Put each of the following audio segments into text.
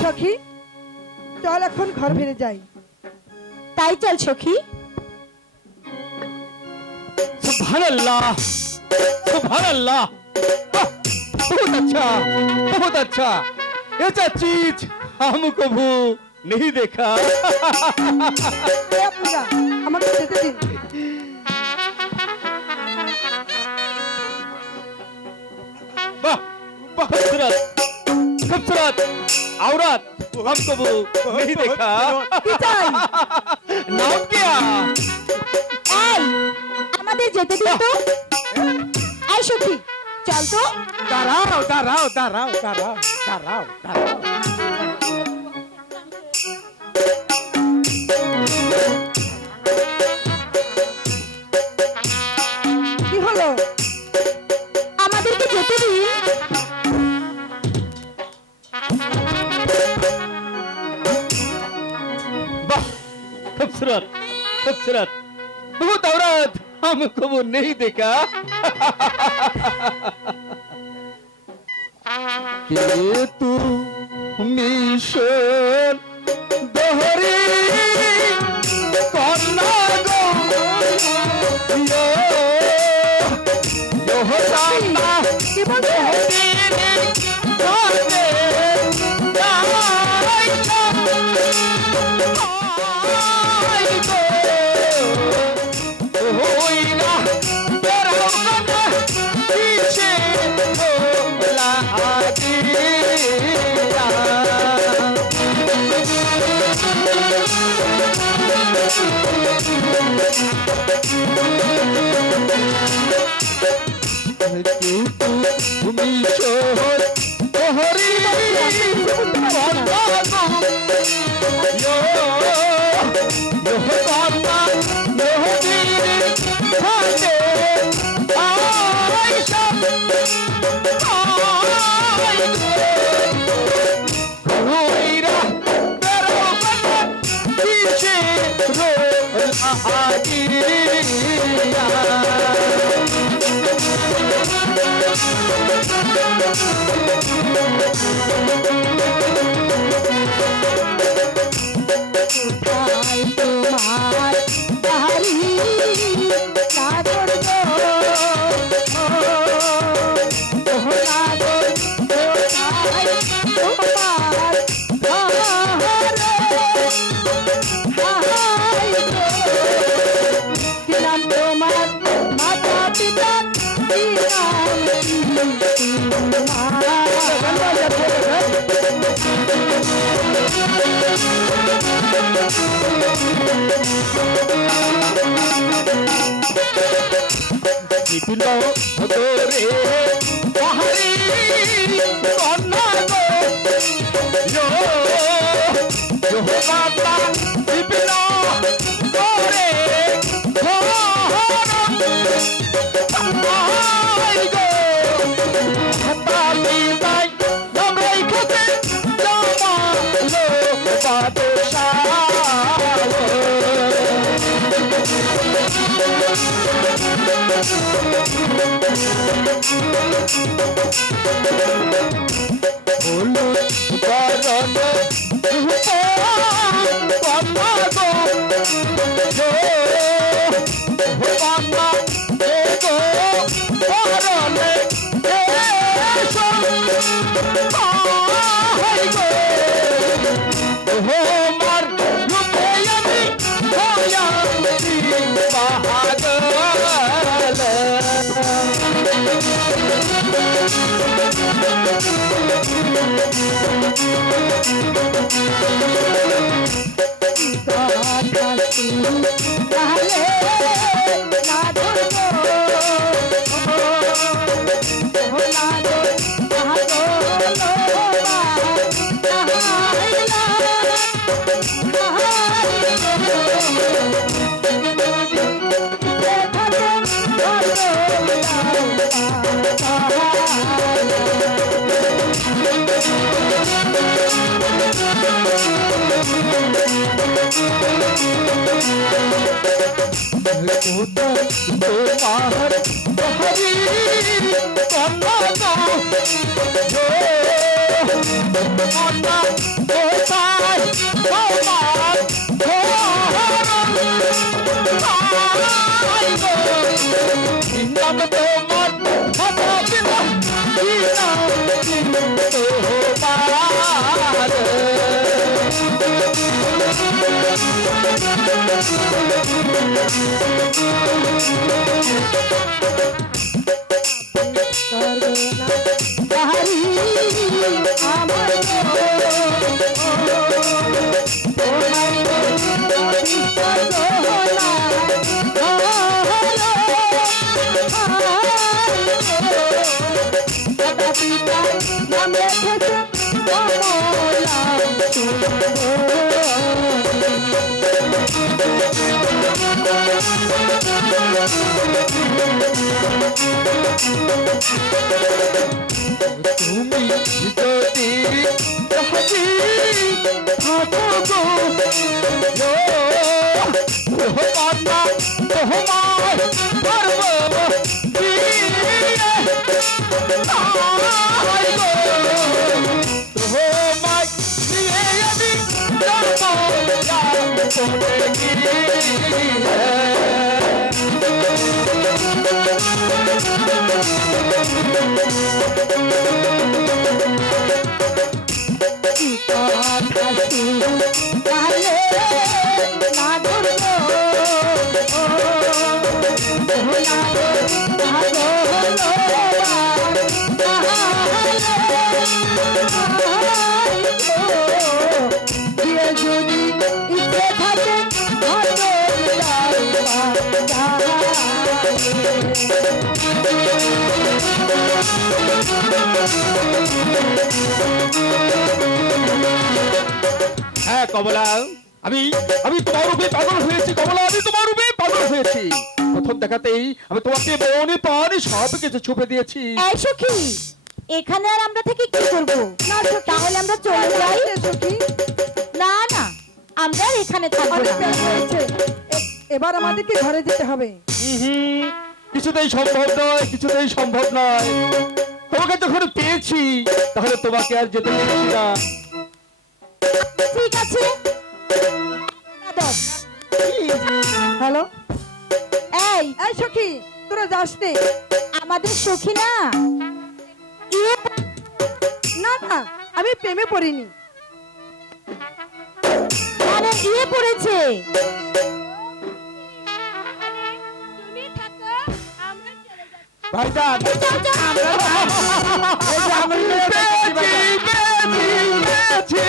সখী চল এখন ঘর ফিরে যাই। তাই চল সখী। सुभानअल्लाह सुभानअल्लाह, बहुत अच्छा बहुत अच्छा, ऐसा चीज हम कभी नहीं देखा। আমাকে যেতে দিন। वाह खूबसूरत खूबसूरत औरत हम कभी नहीं देखा। नाम क्या? আমাদের যেতে দিন তো। এই সখী চল তো। दाराओ दाराओ दाराओ दाराओ दाराओ दाराओ। কি হলো? আমাদেরকে যেতে দিন। वाह खूबसूरत खूबसूरत, बहुत औरत हमको वो नहीं देखा। कि तू मिशन दोहरी कन्ना गो यो यो होता কি বলছো? आगिया বিপিন তোরে পাহাড়ি কন্যা গো জো মাতা বিপিন তোরে পাহাড়ি গো হাতা বিদায় দমরাই খোঁজে জমালো বাদশাহ হলো বরণ পাপা গো জো পাপা গো বরণে এসো হাই গো মার রূপে আমি হয়াছি পাহাড় তোমার হরি কন্যা গো জো কন্যা কোথায় তোমার নাম তোমার মাথা বিনা তুমি যদি রাজি থাকো গো জো মাতা তোমার পর্ব তোমায় দিয়ে আমি হ্যাঁ কমলা, আমি আমি তোমার রূপে পাগল হয়েছি কমলা, আমি তোমার রূপে পাগল হয়েছি। প্রথম দেখাতেই আমি তোমাকে বনে পানি সব কিছু ছুপে দিয়েছি। এই সখী, এখানে আর আমরা থেকে কি করব? না তাহলে আমরা চলে যাই। সখী না না, আমরা আর এখানে থাকবো অনেক না। রাত হয়েছে, এবার আমাদেরকে ঘরে যেতে হবে। কিছুতেই সম্ভব নয়, কিছুতেই সম্ভব নয়। তোমাকে যখন পেয়েছি তাহলে তোমাকে আর যেতে দিচ্ছি না। ঠিক আছে। হ্যালো, এই এই সখী, তোরা যাস নে। আমাদের সখী না, না না, আমি প্রেমে পড়িনি। আরে পড়েছে। ভাইজান, যাও, যাও। আমরা গেছে।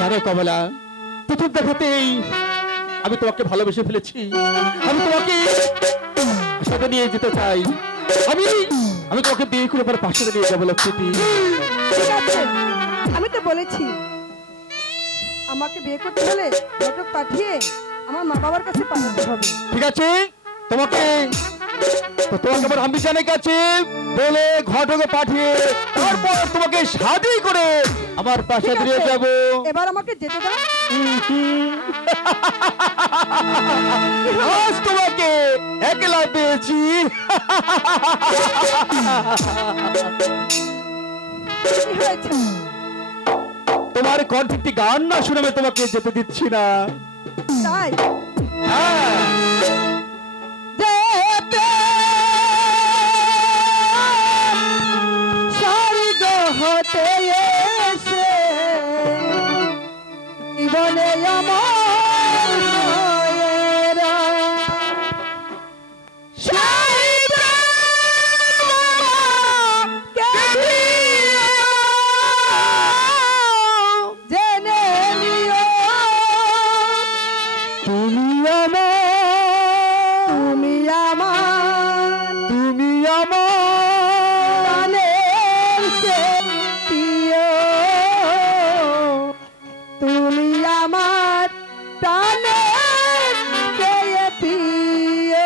জানো কমলা, প্রথম দেখাতেই আমি তোমাকে ভালোবেসে ফেলেছি। আমি তোমাকে সাথে নিয়ে যেতে চাই। আমি আমি তোমাকে বিয়ে করে পরে পাশে নিয়ে যাবো লক্ষ্মীটি। ঠিক আছে, আমি তো বলেছি আমাকে বিয়ে করতে হলে ঘটক পাঠিয়ে আমার মা বাবার কাছে পাঠাতে হবে। ঠিক আছে, তোমাকে আমার আম্বিজানের কাছে বলে ঘটকে পাঠিয়ে তারপর তোমাকে শাদি করে আমার পাশে ঠিক দিয়ে আছে, যাব। এবার আমাকে যেতে দাও। আজ তোমাকে একলা পেয়েছি। কি হয়েছে? তোমার কণ্ঠে গান না শুনে আমি তোমাকে যেতে দিচ্ছি না। তাই হ্যাঁ, যেতে স্বর্গ হতে এসে জীবনে আমার হয়েরা সেই প্রেমকে দিও, জেনে নিও তুমি আমার, তুমি আমার তুমি আমার প্রাণের চেয়ে প্রিয়, তুমি আমার প্রাণের চেয়ে প্রিয়।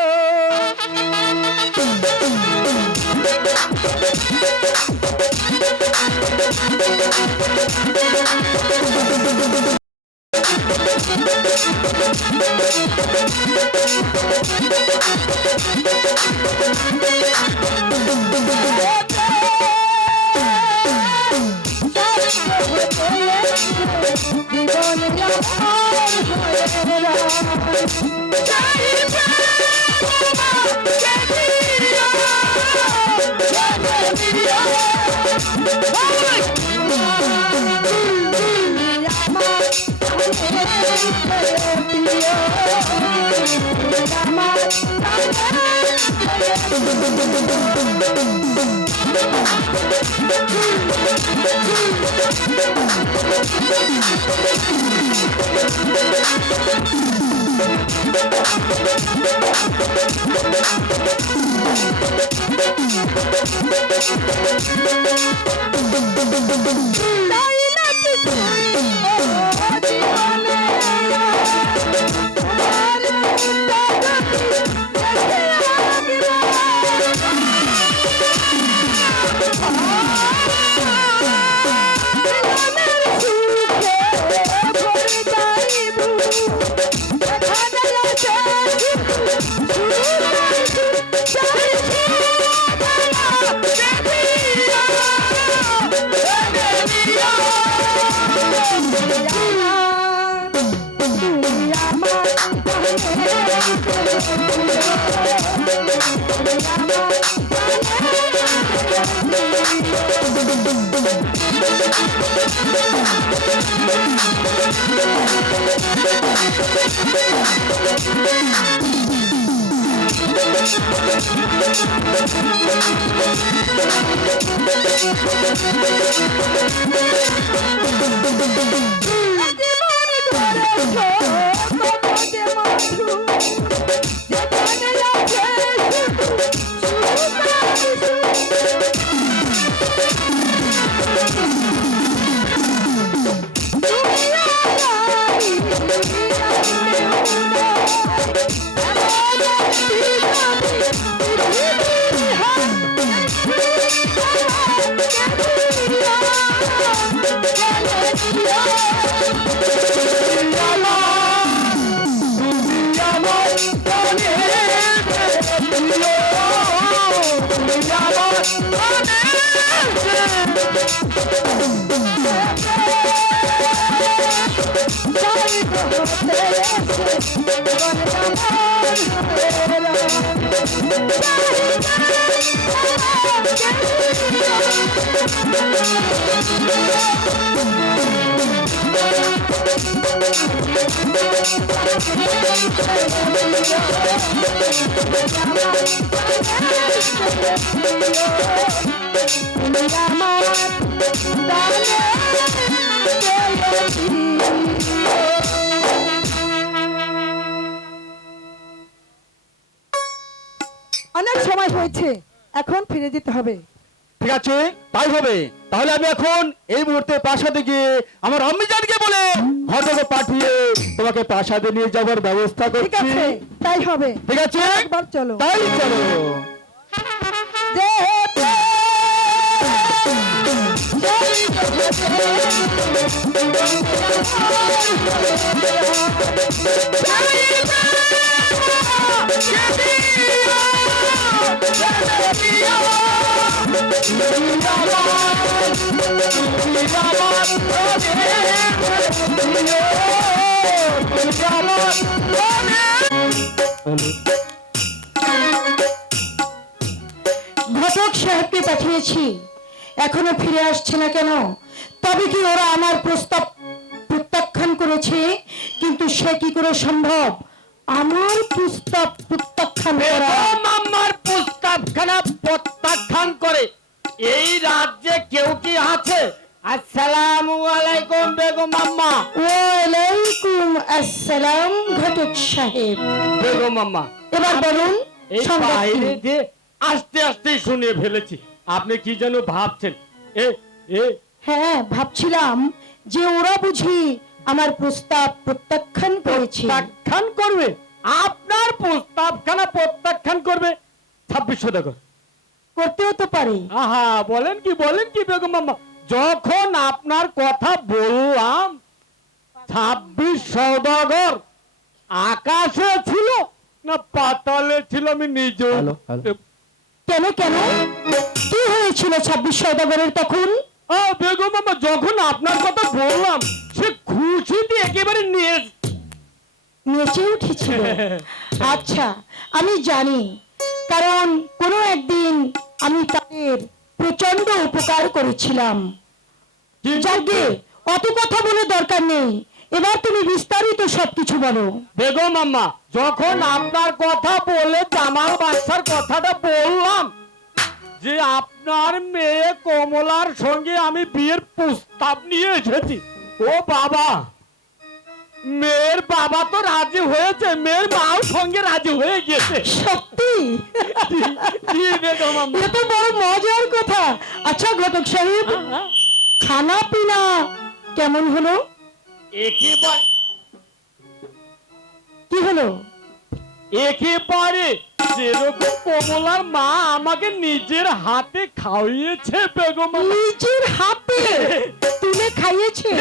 অনেক সময় হয়েছে, এখন ফিরে যেতে হবে। ঠিক আছে, তাই হবে। তাহলে আমি এখন এই মুহূর্তে প্রাসাদে গিয়ে আমার আম্মিজানকে বলে ঘটক পাঠিয়ে তোমাকে প্রাসাদে নিয়ে যাবার ব্যবস্থা ঠিক করছি। আছে, তাই হবে। ঠিক আছে, একবার চলো। তাই চলো। যে ঘটক সাহেবকে পাঠিয়েছি, এখনো ফিরে আসছে না কেন? তবে কি ওরা আমার প্রস্তাব প্রত্যাখ্যান করেছে? কিন্তু সে কি করে সম্ভব আমার প্রস্তাব প্রত্যাখ্যান করা? আমার প্রস্তাবখানা প্রত্যাখ্যান করে এই রাজ্যে কেউ কি আছে? আসসালামু আলাইকুম বেগম আম্মা। ওয়ালাইকুম আসসালাম ঘটক সাহেব। বেগম আম্মা, এবার বলুন এই সংবাদ কি? বাইরে দিয়ে আস্তে আস্তে শুনিয়ে ফেলেছি। আপনি কি যেন ভাবছেন? এ এ হ্যাঁ, ভাবছিলাম যে ওরা বুঝি আমার প্রস্তাব প্রত্যাখ্যান করেছে। প্রত্যাখ্যান করবে? আপনার প্রস্তাবখানা প্রত্যাখ্যান করবে 2600 টাকা? করতেও তো পারে। আহা, বলেন কি বেগম আম্মা, যখন আপনার কথা বললাম 26 সওদাগর আকাশে ছিল না পাতালে ছিল আমি নিজেও। কেন কেন কি হয়েছিল 26 সওদাগরের তখন? বেগম আম্মা, যখন আপনার কথা বললাম সে খুশিতে একেবারে নেচে উঠেছিল। আচ্ছা, আমি জানি, কারণ কোনো একদিন আমি তাদের প্রচন্ড উপকার করেছিলাম। যাকে অত কথা বলে দরকার নেই, এবার তুমি বিস্তারিত সবকিছু বলো। বেগম আম্মা, যখন আপনার কথা বলে জামাল বাদশার কথাটা বললাম যে আপনার মেয়ে কমলার সঙ্গে আমি বিয়ের প্রস্তাব নিয়ে এসেছি, ও বাবা, মেয়ের বাবা তো রাজি হয়েছে, মেয়ের মাও সঙ্গে রাজি হয়ে গেছে। সত্যি? জি বেগম আম্মা। এ তো বড় মজার কথা। আচ্ছা ঘটক সাহেব, খানা পিনা কেমন হলো? একেবারে কি হলো? একেবারে যেরকম কমলার মা আমাকে নিজের হাতে খাওয়িয়েছে বেগম আম্মা। নিজের হাতে তুলে খাইয়েছে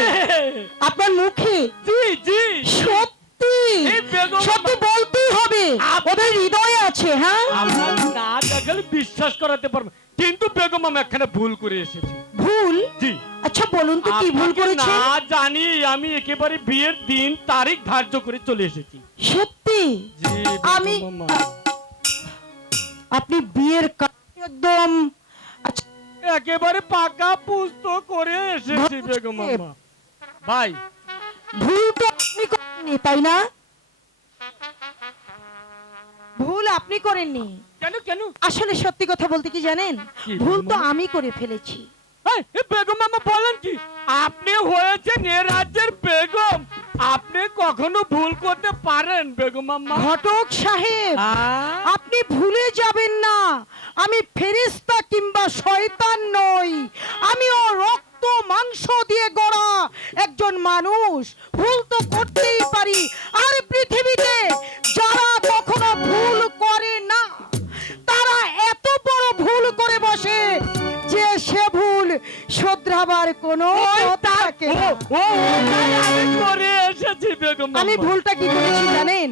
আপনার মুখে? জি জি। সত্যি? এই বেগম সত্যি বলতেই হবে, ওদের হৃদয় আছে। হ্যাঁ, আমরা না দেখালে বিশ্বাস করাতে পারবো, কিন্তু বেগম আমি এখানে ভুল করে এসেছি। ভুল? জি। আচ্ছা বলুন তো কি ভুল আপনাকে করেছে? না জানি আমি একেবারে বিয়ের দিন তারিখ ধার্য করে চলে এসেছি। সত্যি? জি আমি বেগম আম্মা। আপনি বিয়ের একদম আচ্ছা, একেবারে পাকা পুস্ত করে এসেছি বেগম আম্মা। ভাই, ভুল তো আপনি করেননি, তাই না? ভুল আপনি করেননি। কেন কেন? আসলে সত্যি কথা বলতে কি জানেন, কি ভুল তো বলবো? আমি করে ফেলেছি। এই বেগম আম্মা বলেন কি? আপনি হয়েছেন এ রাজ্যের বেগম, আপনি কখনো ভুল করতে পারেন বেগম আম্মা? ঘটক সাহেব, আপনি ভুলে যাবেন না, আমি ফেরেশতা কিংবা শয়তান নই। আমিও রক্ত মাংস দিয়ে গড়া একজন মানুষ। ভুল তো করতেই পারি। আর পৃথিবীতে যারা কখনো ভুল করে না, তারা এত বড় ভুল করে বসে যে সে ভুল শোধরাবার কোনো পথ থাকে না। আমি করে এসেছি বেগম আম্মা। আমি ভুলটা কি করেছি জানেন?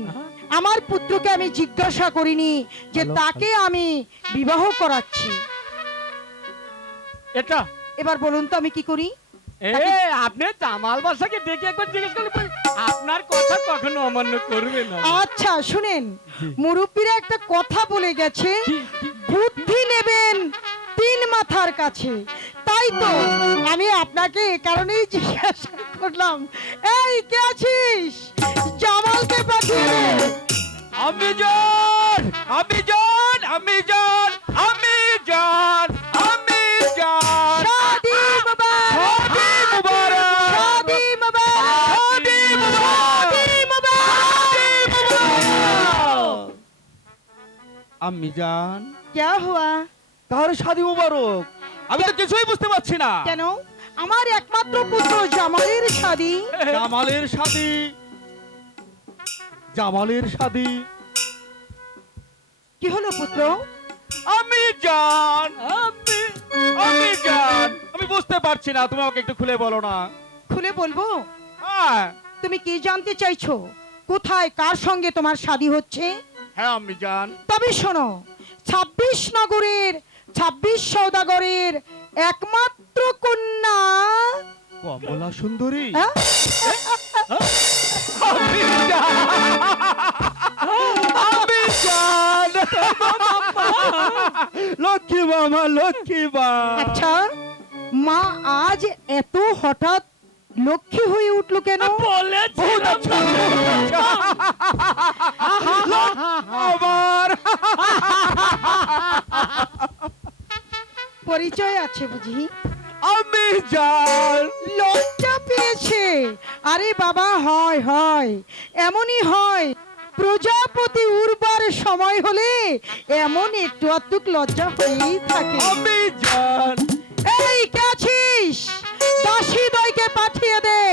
আমার পুত্রকে আমি জিজ্ঞাসা করিনি যে তাকে আমি বিবাহ করাচ্ছি। এটা এবার বলুন তো আমি কি করি? আপনি জামাল বাসাকে দেখে একবার জিজ্ঞেস করলে আপনার কথা কখনো অমান্য করবে না। আচ্ছা শুনেন, মুরব্বীরা একটা কথা বলে গেছে, বুদ্ধি নেবেন 3 মাথার কাছে। তাই তো আমি আপনাকে এ কারণেই জিজ্ঞাসা করলাম। এই কে আছিস? জামালকে পাঠিয়ে দে। আমি জান, আমি জান, আমি জান, আমি জান, আমি জান। শাদি মুবারক, শাদি মুবারক, শাদি মুবারক, শাদি মুবারক, শাদি মুবারক। শাদি মুবারক। আম্মি জান, क्या हुआ? তাহলে শাদি মুবারক? আমি তো কিছুই বুঝতে পারছি না। কেন? আমার একমাত্র পুত্র জামালের শাদি। জামালের শাদি, জামালের শাদি। কি হলো পুত্র? আমি জান, আমি জান, আমি বুঝতে পারছি না, তুমি আমাকে একটু খুলে বলো না। খুলে বলবো? হ্যাঁ তুমি কি জানতে চাইছো? কোথায় কার সঙ্গে তোমার শাদি হচ্ছে? হ্যাঁ আমি জান। তবে শোনো, 26 নগরের 26 সওদাগরের একমাত্র কন্যা। কমলা সুন্দরী। হ্যাঁ? আমি জান, আমি জান। লক্ষ্মী মামা, লক্ষ্মী মা। আচ্ছা, মা আজ এত হঠাৎ লক্ষ্মী হয়ে উঠলো কেন? বহুত আচ্ছা, বহুত আচ্ছা। আবার পরিচয় আছে বুঝি? আমি জান। লজ্জা পেয়েছে। আরে বাবা, হয় হয়, এমনই হয়। প্রজাপতি উড়বার সময় হলে এমন একটু আধটুক লজ্জা হয়েই থাকে। আমি জান। এই কে আছিস? দাসী দইকে পাঠিয়ে দে।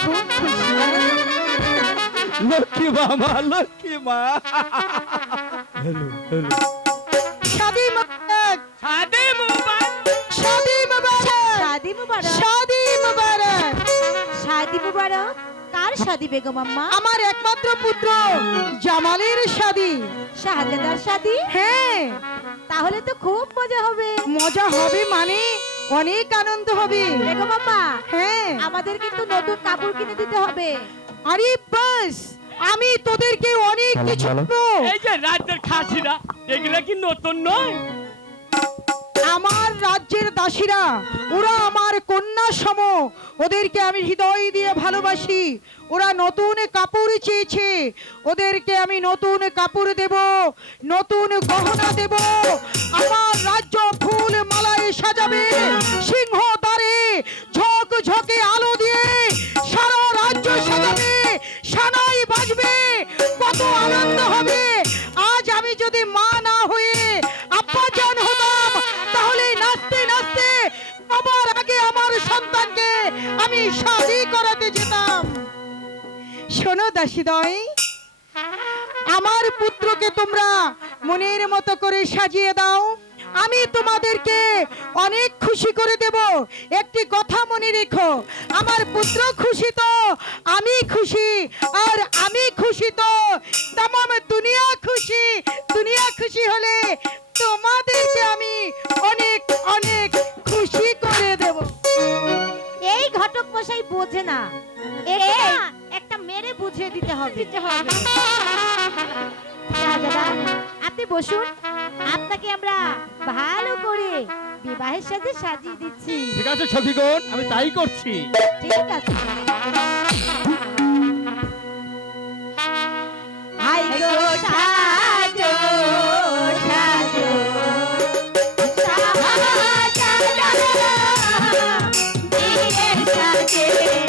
খুব খুশি না? লক্ষ্মী মামা, লক্ষ্মী মা। Hello hello. শাদি মুবারক, শাদি মুবারক, শাদি মুবারক, শাদি মুবারক, শাদি মুবারক। শাদি মুবারক। কার শাদি বেগম আম্মা? আমার একমাত্র পুত্র জামালের শাদি। শাহজাদার শাদি? হ্যাঁ। তাহলে তো খুব মজা হবে। মজা হবে মানে অনেক আনন্দ হবে। বেগম আম্মা, হ্যাঁ। আমাদের কিন্তু নতুন কাপড় কিনে দিতে হবে। আরে বাস, আমি তোদেরকে অনেক কিছু দেবো। এই যে রাজ্যের খাসিরা, এগুলা কি নতুন নয়? আমার রাজ্যের দাসীরা, ওরা আমার কন্যা সম। ওদেরকে আমি হৃদয় দিয়ে ভালোবাসি। ওরা নতুন কাপড় চেয়েছে, ওদেরকে আমি নতুন কাপড় দেব, নতুন গহনা দেব। আমার রাজ্য ফুল মালায় সাজাবে, সিংহ দ্বারে ঝকঝকে আলো দিয়ে সারা রাজ্য সাজাবে, সানাই বাজবে, কত আনন্দ হবে। আজ আমি যদি মা না হয়ে আব্বা জান হতাম, তাহলে নাচতে নাচতে সবার আগে আমার সন্তানকে আমি শাদি করাতে যেতাম। শোনো দাসীদয়, আমার পুত্রকে তোমরা মনের মতো করে সাজিয়ে দাও। আমি তোমাদেরকে অনেক খুশি করে দেব। একটি কথা মনে রেখো, আমার পুত্র খুশি তো আমি খুশি, আর আমি খুশি তো তামাম দুনিয়া খুশি। দুনিয়া খুশি হলে তোমাদেরকে আমি অনেক অনেক খুশি করে দেব। এই ঘটক মশাই বোঝে না, একে না একটা মেরে বুঝিয়ে দিতে হবে। শাহজাদা, আপনি বসুন, আপনাকে আমরা ভালো করে বিবাহের সাজে সাজিয়ে দিচ্ছি। ঠিক আছে সখীগণ, আমি তাই করছি। ঠিক আছে। হাই গো সাজো সাজো শাহজাদা, বিয়ের সাজে তুমি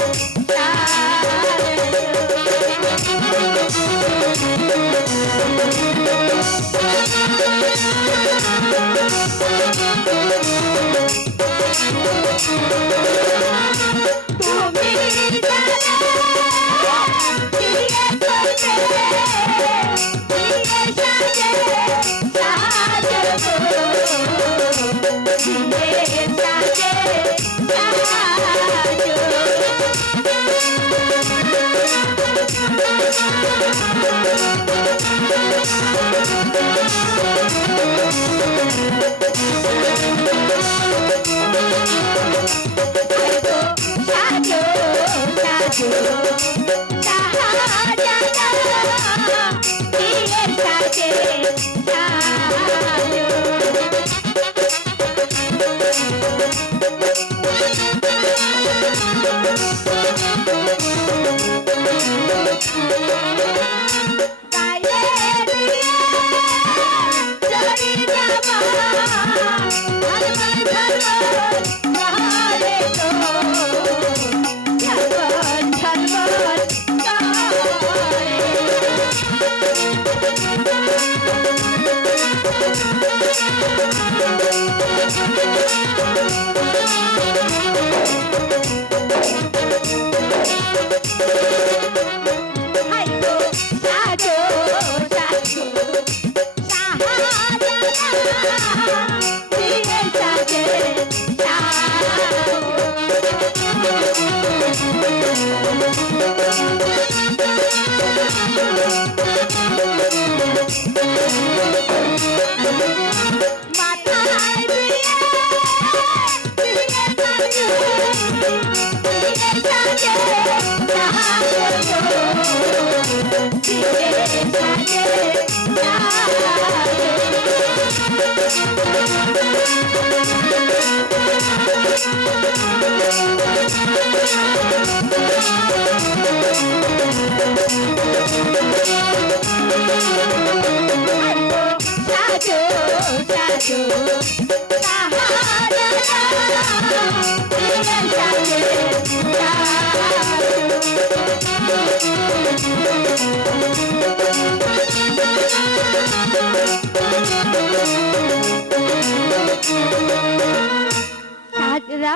শাহজাদা,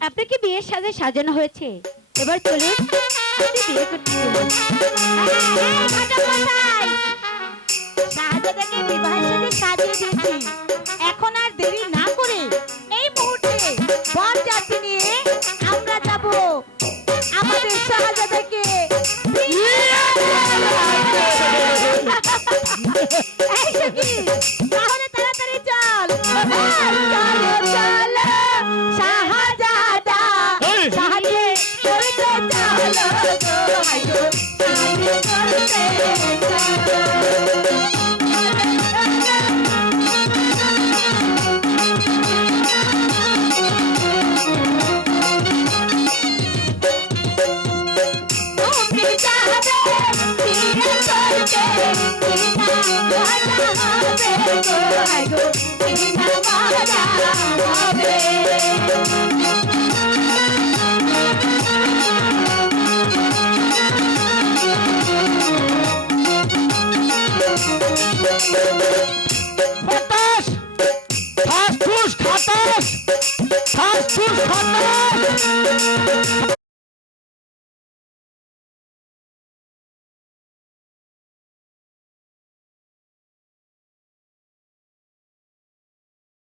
আপনাকে বিয়ের সাজে সাজানো হয়েছে, এবার চলুন আপনি বিয়ে করতে চলুন। শাহজাদাকে বিবাহের সাথে সাজিয়ে দিয়েছি, এখন আর দেরি না করে এই মুহূর্তে বরযাত্রী নিয়ে আমরা যাব আমাদের শাহজাদাকে বিয়ে এই সখী, তাহলে তাড়াতাড়ি চল। চলো চলো শাহজাদা, এই! সাহায্যে করতে চলো গো, হাই গো, সাহায্যে করতে তুমি যাবে বিয়ে করতে, কিনা মজা হবে গো, হাই গো, কিনা মজা হবে। বাতাস ঠাস ঠুস খাটাস ঠাস ঠুস খাটাস